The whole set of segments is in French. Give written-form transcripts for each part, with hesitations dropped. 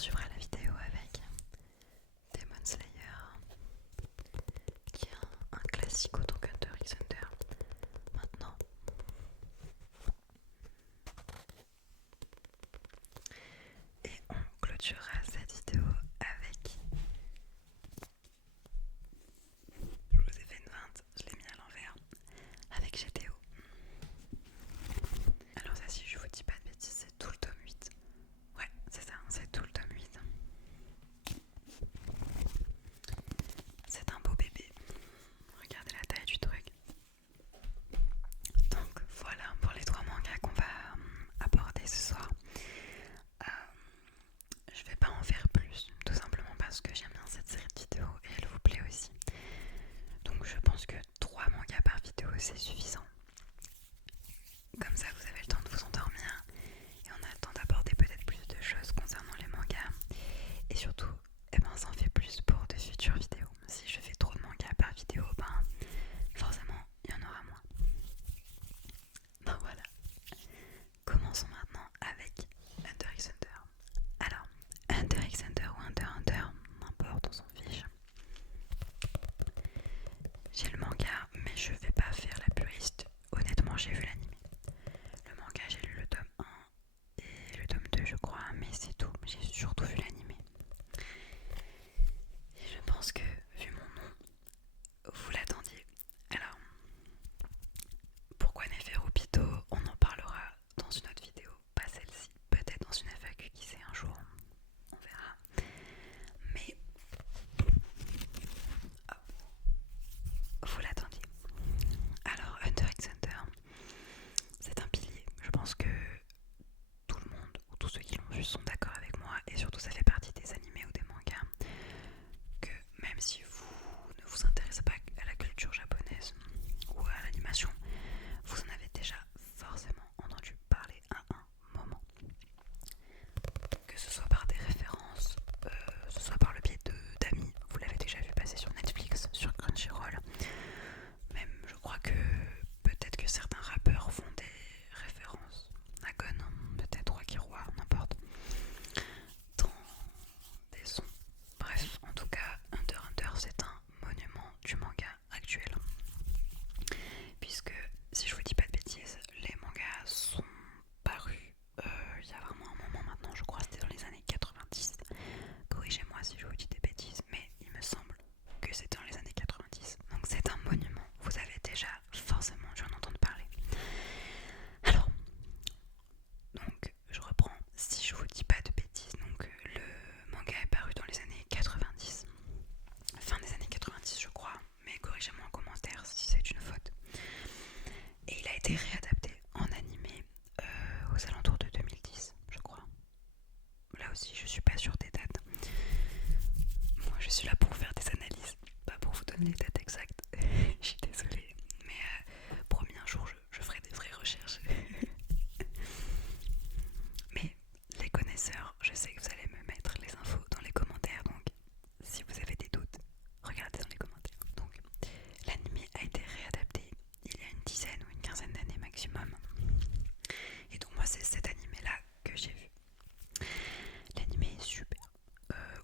poursuivra la vidéo avec Demon Slayer, qui est un classique autant qu'Hunter x Hunter. Maintenant, et on clôturera cette vidéo avec... Je vous ai fait une feinte, je l'ai mis à l'envers. Avec GTO. Alors ça, si je vous dis pas de bêtises, c'est tout le tome 8. Ouais, c'est ça, c'est tout le tome 8. C'est un beau bébé. Regardez la taille du truc. Donc voilà pour les 3 mangas qu'on va aborder ce soir. Je vais pas en faire plus, tout simplement parce que j'aime bien cette série de vidéos et elle vous plaît aussi. Donc je pense que 3 mangas par vidéo c'est suffisant. Comme ça vous avez le temps de vous endormir et on a le temps d'aborder peut-être plus de choses concernant les mangas. Et surtout, ça en fait plus pour de futures vidéos. Si je fais trop de mangas par vidéo, forcément il y en aura moins. Ben voilà. Commençons maintenant avec Hunter x Hunter. Alors, Hunter x Hunter ou Hunter x Hunter, n'importe, on s'en fiche. J'ai le manga, mais je vais pas faire la puriste. Honnêtement, j'ai vu l'anime. Le manga, j'ai lu le tome 1 et le tome 2, je crois, mais c'est tout. J'ai surtout vu l'anime. Et je pense que, vu mon nom, vous l'attendiez. Alors, pourquoi Neferupito? On en parlera dans une autre vidéo, pas celle-ci. Peut-être dans une FAQ, qui sait, un jour. On verra. Mais vous l'attendiez. Alors, Hunter x Hunter, c'est un pilier. Je pense que tout le monde, ou tous ceux qui l'ont vu, sont d'accord avec moi. Et surtout, ça fait partie des animés ou des mangas que, même si vous ne vous intéressez pas à la culture japonaise ou à l'animation, vous en avez déjà forcément entendu parler à un moment. Que ce soit par des références, ce soit par le biais d'amis, vous l'avez déjà vu passer sur Netflix, sur Crunchyroll. Même, je crois que peut-être que certains rappeurs font des références à Gon, peut-être Rocky Roy, n'importe, dans des sons. Bref, en tout cas, Hunter x Hunter, c'est un monument du manga actuel. Puisque, si je vous dis pas de bêtises, les mangas sont parus il y a vraiment un moment maintenant, je crois que c'était dans les années 90. Corrigez-moi si je vous dis des bêtises, mais il me semble que c'était dans les années 90. Donc c'est un monument, vous avez déjà forcément dû en entendre parler. Alors, donc je reprends, si je vous dis pas de bêtises, donc le manga est paru dans les années 90, fin des années 90 je crois, mais corrigez-moi en commentaire si c'est une faute. Et il a été réadapté en animé aux alentours de 2010, je crois. Là aussi, je suis pas sûre des dates. Moi, je suis là pour faire des analyses, pas pour vous donner les dates exactes. Je suis désolée, mais promis, un jour, je ferai des vraies recherches. Mais les connaisseurs, je sais que vous allez me mettre les infos dans les commentaires, donc si vous avez des doutes, regardez dans les commentaires. Donc, l'anime a été réadapté il y a une dizaine ou une quinzaine d'années maximum. Et donc moi c'est cet animé là que j'ai vu. L'anime est super.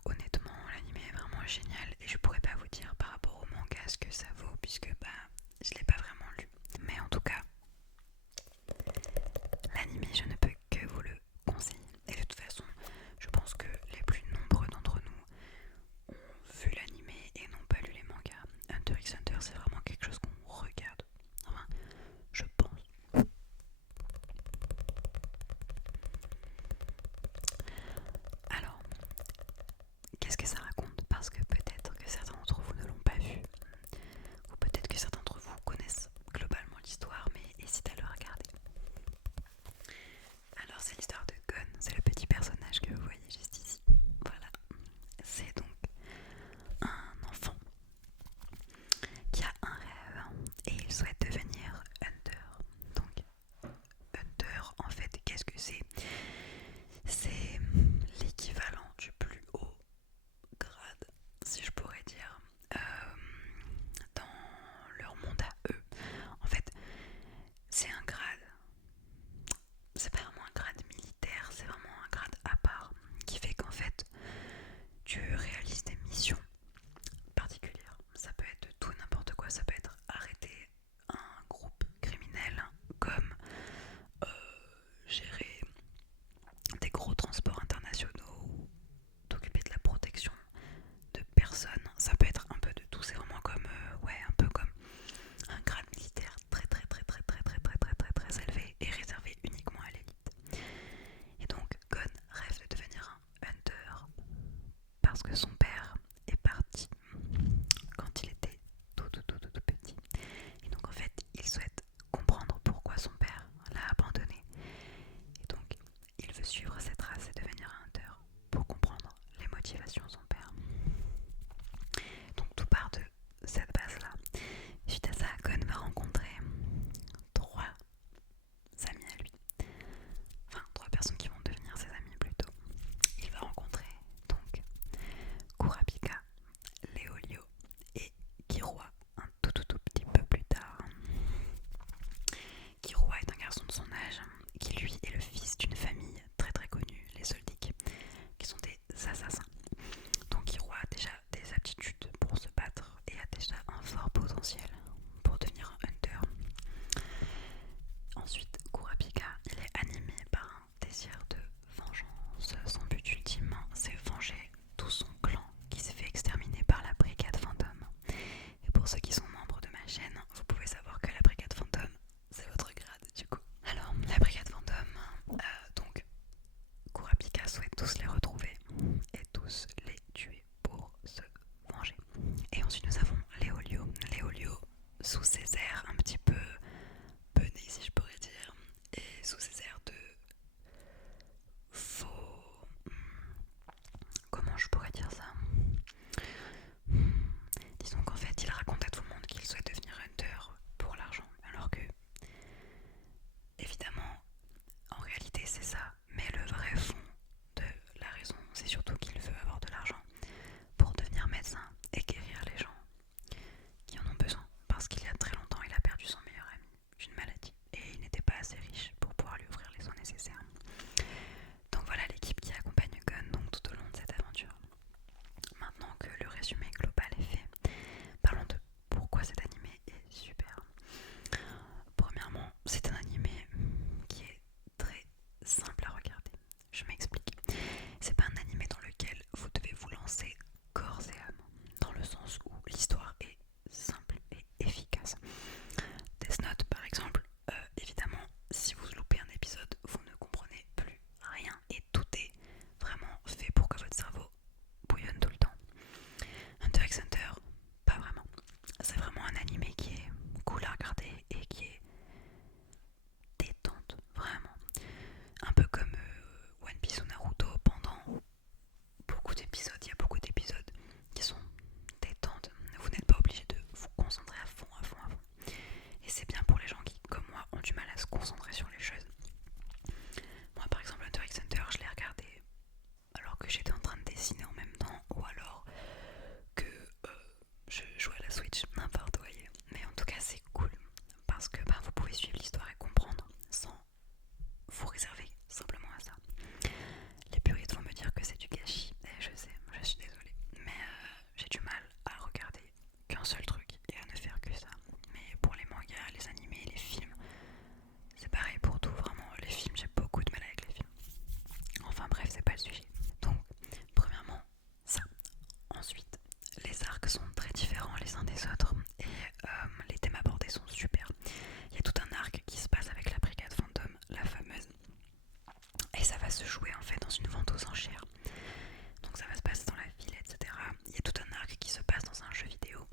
Honnêtement, l'anime est vraiment génial et je pourrais pas vous dire par rapport au manga ce que ça vaut puisque je l'ai pas vraiment lu. Mais en tout cas, l'anime je ne peux que vous le conseiller. Et de toute façon, je pense que les plus nombreux d'entre nous ont vu l'anime et n'ont pas lu les mangas. Hunter x Hunter, c'est vraiment quelque chose qu'on regarde. Enfin, je pense. Alors, qu'est-ce que ça raconte? Parce que peut-être que certains d'entre vous ne l'ont pas vu, ou peut-être que certains d'entre vous connaissent globalement l'histoire, mais ça peut être un peu de tout, c'est vraiment comme ouais, un peu comme un grade militaire très élevé et réservé uniquement à l'élite. Et donc Gon rêve de devenir un hunter parce que son père est parti quand il était tout petit. Et donc en fait, il souhaite comprendre pourquoi son père l'a abandonné. Et donc, il veut suivre cette trace et devenir un hunter pour comprendre les motivations de son père. Donc tout part de cette base-là. Suite à ça, Gon va rencontrer trois amis à lui. Enfin, trois personnes qui vont devenir ses amis plutôt. Il va rencontrer donc Kurapika, Léolio et Killua un tout petit peu plus tard. Killua est un garçon de son âge qui lui est le fils d'une famille très connue, les Zoldyck, qui sont des assassins. Donc Killua a déjà des aptitudes pour se battre et a déjà un fort potentiel pour devenir un hunter. Ensuite, Kurapika, il est animé par un désir de vengeance. Son but ultime, c'est venger tout son clan qui s'est fait exterminer par la Brigade Fantôme. Et pour ceux qui sont membres de ma chaîne, vous pouvez savoir que la Brigade Fantôme, c'est votre grade du coup. Alors, la Brigade Fantôme, donc Kurapika souhaite tous les retrouver et tous les tuer pour se venger. Et ensuite nous avons Léolio. Léolio, sous ses airs un petit peu pené si je pourrais dire, et sous ses airs de faux... Comment je pourrais dire ça? Disons qu'en fait il raconte à tout le monde qu'il souhaite devenir hunter pour l'argent, alors que évidemment en réalité c'est ça, mais le vrai fond de la raison c'est surtout qu'il veut avoir de l'argent pour devenir médecin et guérir les gens qui en ont besoin, parce qu'il y a très longtemps il a perdu son meilleur ami d'une maladie et il n'était pas assez riche pour pouvoir lui offrir les soins nécessaires. Donc voilà l'équipe qui accompagne Gon donc tout au long de cette aventure. Maintenant que le résumé global est fait, parlons de pourquoi cet animé est super. Premièrement, c'est un animé qui est très simple à regarder. Je m'explique. C'est pas un animé dans lequel vous devez vous lancer corps et âme, dans le sens où l'histoire est simple et efficace. Death Note par exemple, évidemment, si vous loupez un épisode, vous ne comprenez plus rien et tout est vraiment fait pour que votre cerveau bouillonne tout le temps. Hunter x Hunter, pas vraiment. C'est vraiment un animé qui est cool à regarder et qui est détente, vraiment. Un peu comme One Piece ou Naruto, pendant beaucoup d'épisodes, il y a beaucoup d'épisodes qui sont détentes. Vous n'êtes pas obligé de vous concentrer à fond. Et c'est bien pour les gens qui, comme moi, ont du mal à se concentrer sur les choses. Moi par exemple, Hunter x Hunter, je l'ai regardé alors que j'étais en train de dessiner en même temps, ou alors que je jouais à la Switch, n'importe où. Mais en tout cas c'est cool, parce que vous pouvez suivre l'histoire et comprendre sans vous réserver simplement à ça. Les puristes vont me dire que c'est du gâchis, et je sais, je suis désolée, mais j'ai du mal à regarder qu'un seul truc et à ne faire que ça. Mais pour les mangas, les animés, les films, c'est pareil pour tout, vraiment. Les films, j'ai beaucoup de mal avec les films. Enfin bref, c'est pas le sujet. Donc, premièrement, ça. Ensuite, les arcs sont très différents les uns des autres et les thèmes abordés sont super. Il y a tout un arc qui se passe avec la Brigade Fantôme, la fameuse, et ça va se jouer en fait dans une vente aux enchères. Donc ça va se passer dans la ville, etc. Il y a tout un arc qui se passe dans un jeu vidéo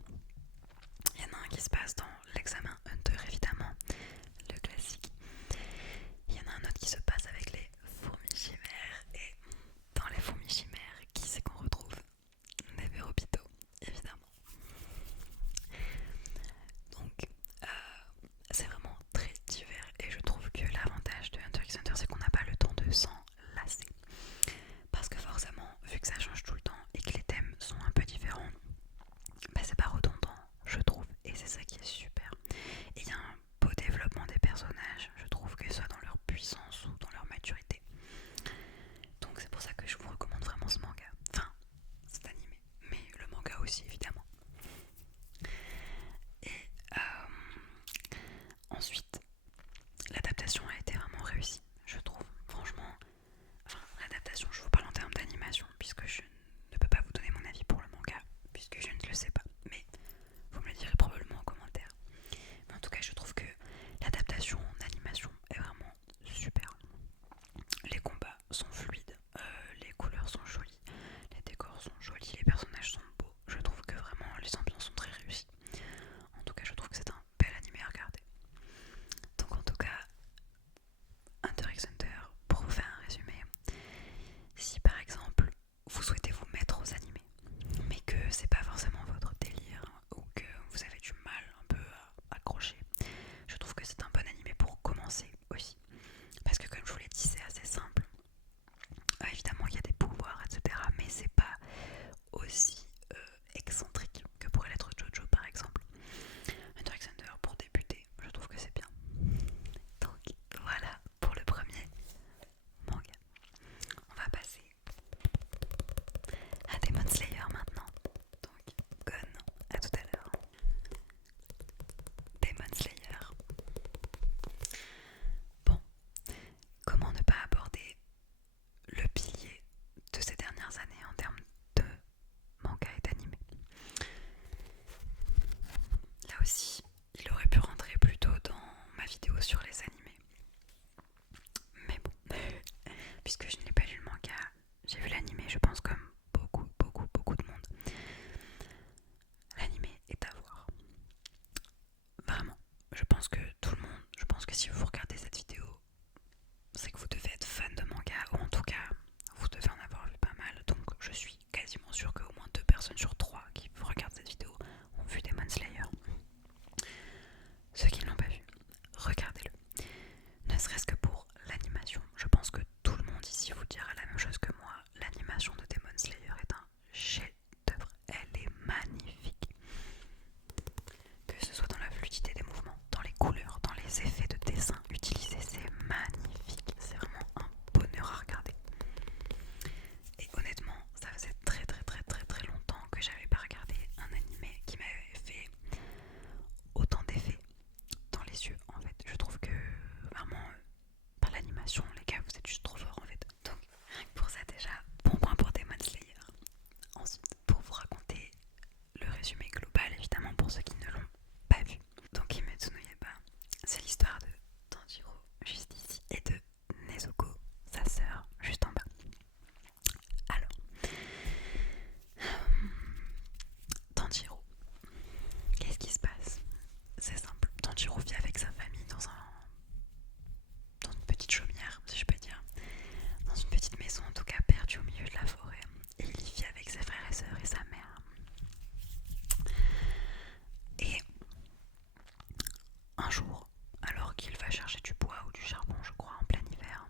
jour, alors qu'il va chercher du bois ou du charbon, je crois, en plein hiver,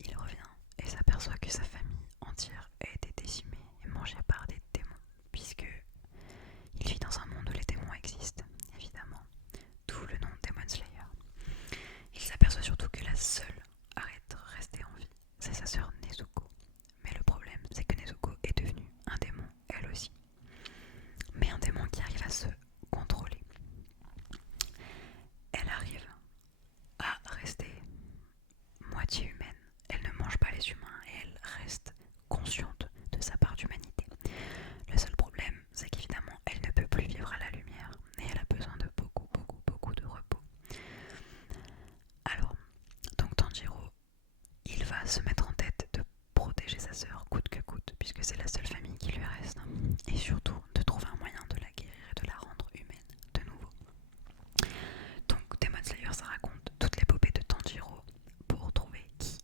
il revient et s'aperçoit que sa famille entière a été décimée et mangée par des démons, puisque il vit dans un monde où les démons existent, évidemment, d'où le nom Demon Slayer. Il s'aperçoit surtout que la seule à être restée en vie, c'est sa sœur Nezuko. Mais le problème, c'est que Nezuko est devenue un démon, elle aussi. Mais un démon qui arrive à se contrôler. Elle arrive à rester moitié humaine. Elle ne mange pas les humains et elle reste consciente de sa part d'humanité. Le seul problème, c'est qu'évidemment, elle ne peut plus vivre à la lumière et elle a besoin de beaucoup de repos. Alors, donc Tanjiro, il va se mettre en tête de protéger sa sœur coûte que coûte, puisque c'est la seule famille qui lui reste, et surtout de trouver un moyen de la guérir et de la rendre humaine de nouveau. Donc Demon Slayer, ça raconte toute l'épopée de Tanjiro pour trouver qui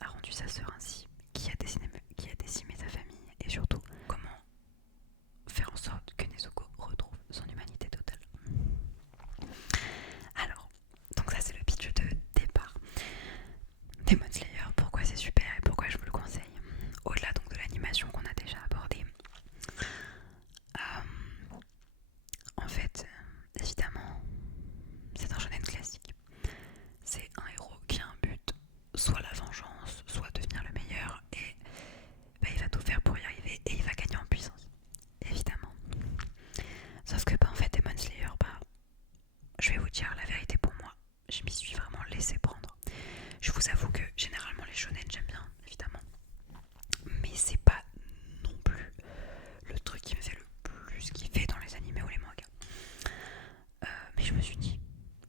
a rendu sa sœur ainsi, qui a décimé sa famille, et surtout comment faire en sorte que Nezuko retrouve son humanité totale. Alors, donc ça c'est le pitch de départ. Demon Slayer, pourquoi c'est super et pourquoi je vous le conseille. Au-delà donc de l'animation qu'on a déjà abordée, en fait, évidemment, c'est un shonen classique. C'est un héros qui a un but, soit la vengeance, soit devenir le meilleur, et il va tout faire pour y arriver et il va gagner en puissance, évidemment. Sauf que en fait, Demon Slayer, je vais vous dire la vérité, pour moi, je m'y suis vraiment laissé prendre. Je vous avoue que généralement les shonen j'aime bien, évidemment, mais c'est pas non plus le truc qui me fait le plus kiffer dans les animés ou les mangas. Mais je me suis dit,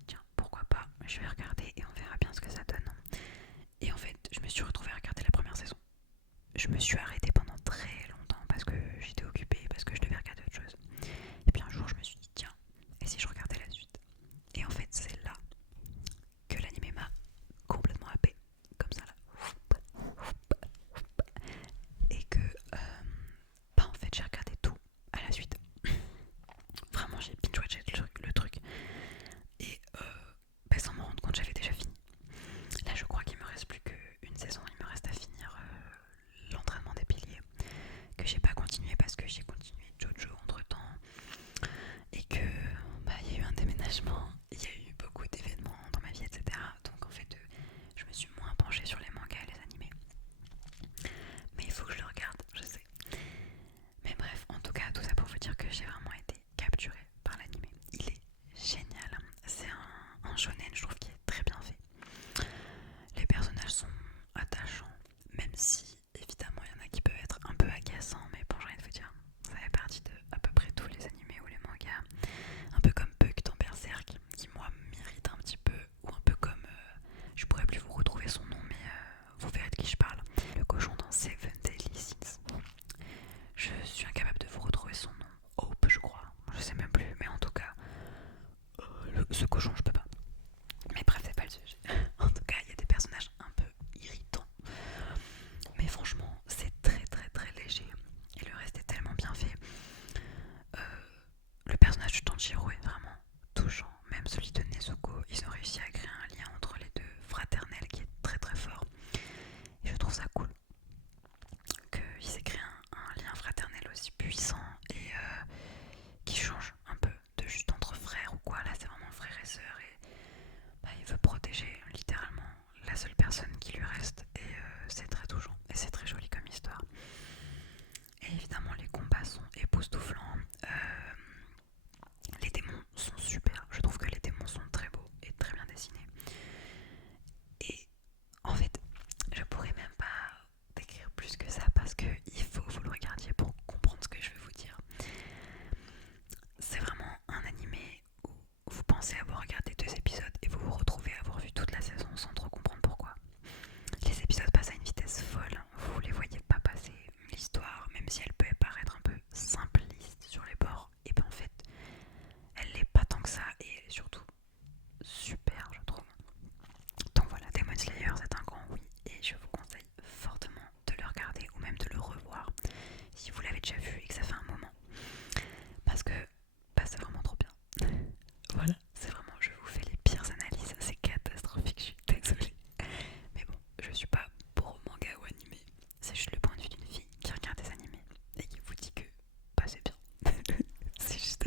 tiens, pourquoi pas, je vais regarder et on verra bien ce que ça donne. Et en fait, je me suis retrouvée à regarder la première saison. Je me suis arrêtée pendant très longtemps parce que j'étais occupée, parce que je devais regarder autre chose. Et puis un jour, je me suis dit, tiens, et si je regardais la suite? Et en fait, c'est là que l'anime m'a complètement happé, comme ça là. Et que, en fait, j'ai regardé tout à la suite. Vraiment, j'ai binge-watché le truc. Et sans me rendre compte, j'avais déjà fini. Là, je crois qu'il me reste plus qu'une saison. Il me reste à finir l'entraînement des piliers, que j'ai pas continué parce que j'ai continué Jojo entre temps. Et que, il y a eu un déménagement, il y a eu beaucoup d'événements dans ma vie, etc. Donc en fait, je me suis moins penchée sur les mangas et les animés. Mais il faut que je le regarde, je sais. Mais bref, en tout cas, tout ça pour vous dire que j'ai vraiment été capturée par l'animé. Il est génial. C'est un shonen, je trouve, qui est très bien fait. Les personnages sont attachants, même si, évidemment, il y en a qui peuvent être un peu agaçants. Mais bon, j'ai envie de vous dire, ça fait partie de à peu près tous les animés ou les mangas. Un peu comme Puck dans Berserk, qui moi m'irrite un petit peu. Ou un peu comme, je pourrais plus vous retrouver son nom, mais vous verrez de qui je parle. Le cochon dans Seven Deadly Sins. Je suis incapable de vous retrouver son nom. Hope, je crois. Je sais même plus, mais en tout cas, ce cochon, je peux pas. Mais bref, c'est pas le sujet. En tout cas, il y a des personnages un peu irritants. Mais franchement, c'est très léger. Et le reste est tellement bien fait. Le personnage de Tanjiro est vraiment touchant. Même celui de Nezuko, ils ont réussi à créer un lien entre les deux fraternel qui est très fort. Et je trouve ça cool qu'ils aient créé un lien fraternel aussi puissant et qui change un peu de juste entre frères ou quoi. Là, c'est vraiment frères et sœurs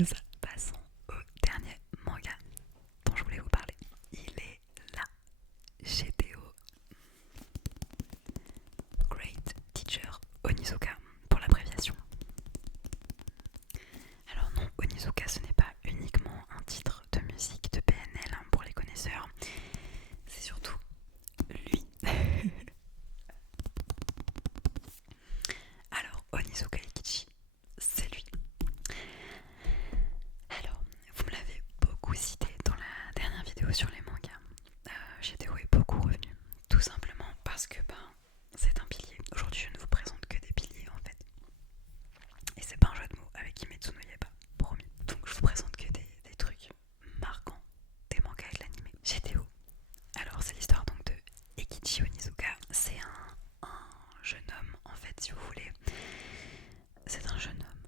de ça, passons au dernier manga dont je voulais vous parler. Il est là, GTO, Great Teacher Onizuka pour l'abréviation. Alors non, Onizuka ce n'est pas uniquement un titre de musique de PNL pour les connaisseurs, c'est surtout lui. Alors Onizuka Eikichi, c'est lui. Alors, vous me l'avez beaucoup cité dans la dernière vidéo sur les mangas. GTO est beaucoup revenu, tout simplement parce que c'est un pilier. Aujourd'hui je ne vous présente que des piliers en fait. Et c'est pas un jeu de mots avec Kimetsu no Yaiba, promis. Donc je vous présente que des trucs marquants des mangas et de l'anime. GTO. Alors c'est l'histoire donc de Eikichi Onizuka. C'est un jeune homme en fait si vous voulez. C'est un jeune homme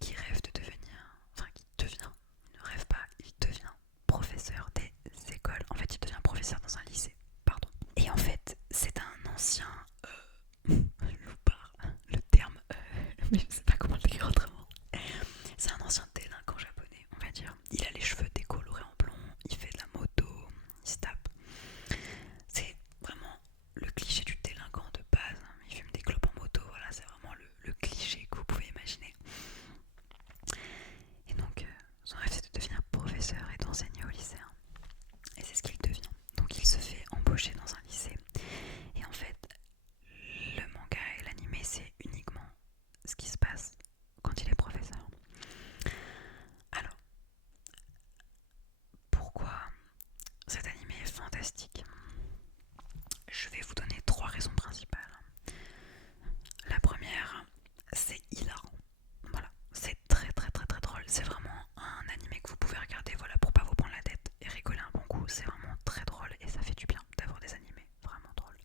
qui rêve de devenir, enfin qui devient, il ne rêve pas, il devient professeur des écoles. En fait il devient professeur dans un lycée, pardon. Et en fait c'est un ancien loupard, le terme, mais je sais pas comment le décrire autrement. C'est un ancien délinquant japonais, on va dire. Il a les cheveux décolorés en blond, il fait de la moto, il se tape. C'est vraiment le cliché du délinquant de base. Il fume des clopes en moto, voilà, c'est vraiment le cliché que vous pouvez imaginer. Et donc, son rêve c'est de devenir professeur et d'enseigner au lycéen. Et c'est ce qu'il devient. Donc il se fait embaucher dans un lycée. Et en fait, le manga et l'anime c'est uniquement ce qui se passe quand il est professeur. Alors, pourquoi cet anime est fantastique? Je vais vous donner 3 raisons principales. La première, c'est hilarant. Voilà, c'est très très très très drôle. C'est vraiment un anime que vous pouvez regarder, voilà, pour pas vous prendre la tête et rigoler un bon coup. C'est vraiment très drôle et ça fait du bien d'avoir des animés vraiment drôles.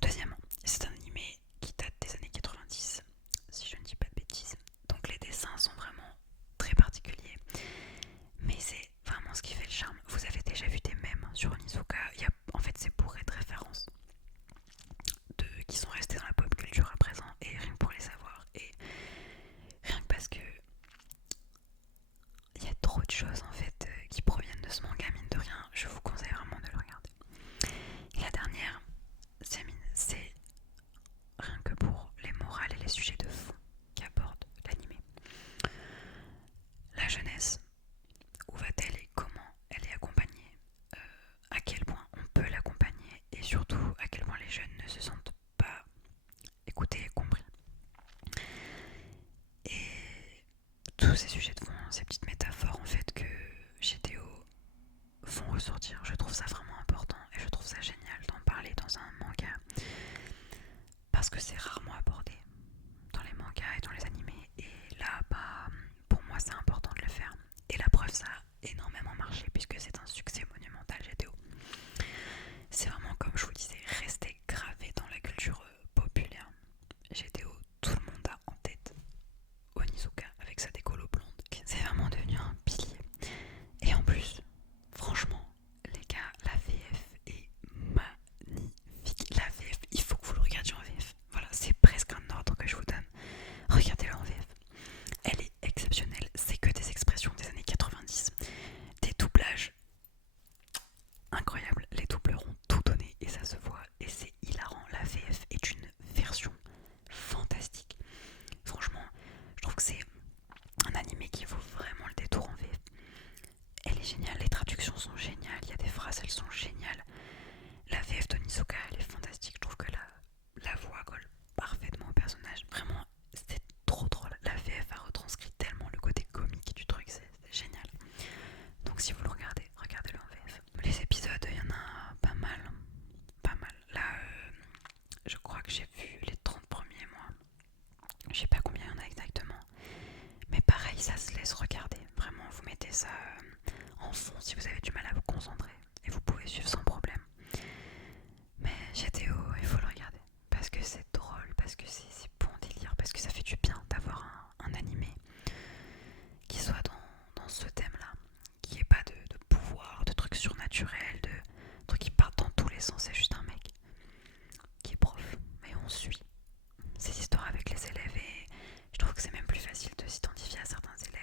Deuxièmement, c'est un animé qui date des années 90, si je ne dis pas de bêtises. Donc les dessins sont vraiment très particuliers. Mais c'est vraiment ce qui fait le charme. Vous avez déjà vu des mèmes sur Onizuka. En fait, c'est bourré de références qui sont restées dans la pop culture à présent. Et rien que pour les savoir. Et rien que parce que il y a trop de choses en fait qui proviennent de ce manga, mine de rien. Je vous conseille vraiment de le regarder. Et la dernière, c'est rien que pour les morales et les sujets de fond qu'aborde l'anime. La jeunesse, où va-t-elle et comment elle est accompagnée, à quel point on peut l'accompagner et surtout à quel point les jeunes ne se sentent pas écoutés et compris. Et tous ces sujets de fond, ces petites métaphores en fait que GTO font ressortir, je trouve ça vraiment important et je trouve ça génial d'en parler dans un manga parce que c'est rarement abordé dans les mangas et dans les animés et là pour moi c'est important de le faire et la preuve ça a énormément marché puisque c'est un succès monumental GTO. C'est vraiment comme je vous disais resté gravé dans la culture populaire. GTO, tout le monde a en tête Onizuka avec sa décolo blonde. C'est vraiment devenu un pilier. Et en plus, franchement, les gars, la VF est magnifique. La VF, il faut que vous le regardiez en VF. Voilà, c'est presque un ordre que je vous donne. Regardez-le en VF. Elle est exceptionnelle. C'est que des expressions des années 90. Des doublages incroyables. Les doubleurs ont tout donné et ça se voit. Et c'est hilarant. La VF est une version fantastique. Franchement, je trouve que c'est un animé qui vaut vraiment le détour en VF. Elle est géniale, les traductions sont géniales, il y a des phrases, elles sont géniales. La VF d'Onizuka, elle est fantastique. Je trouve que la voix colle parfaitement au personnage. Vraiment, c'est trop drôle. La VF a retranscrit tellement le côté comique du truc, c'est génial. Donc si vous le regardez, regardez-le en VF. Les épisodes, il y en a pas mal. Pas mal. Là, je crois que j'ai vu les 30 premiers mois. Je sais pas combien il y en a exactement. Mais pareil, ça se laisse regarder. Vraiment, vous mettez ça en fond si vous avez du mal à vous concentrer. Et vous pouvez suivre sans problème. Mais GTO, il faut le regarder. Parce que c'est drôle, parce que c'est bon délire, parce que ça fait du bien d'avoir un animé qui soit dans ce thème-là. Qui n'ait pas de pouvoir, de trucs surnaturels, de trucs qui partent dans tous les sens. C'est juste un mec qui est prof. Mais on suit ses histoires avec les élèves et je trouve que c'est même plus facile de s'identifier à certains élèves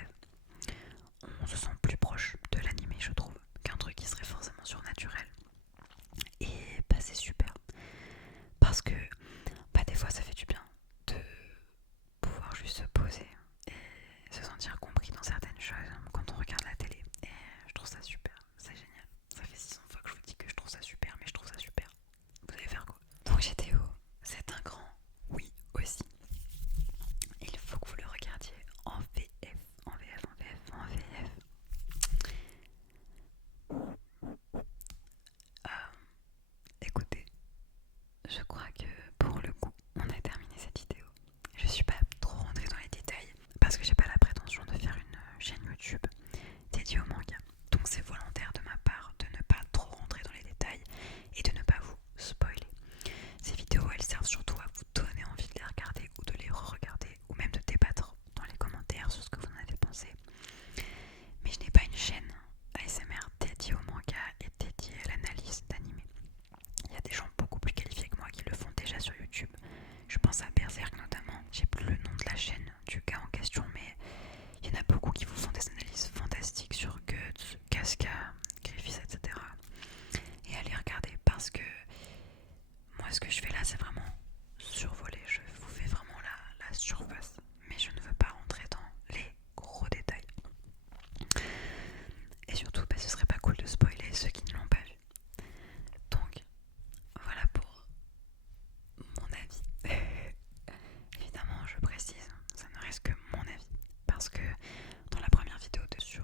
parce que dans la première vidéo sur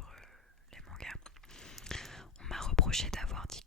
les mangas, on m'a reproché d'avoir dit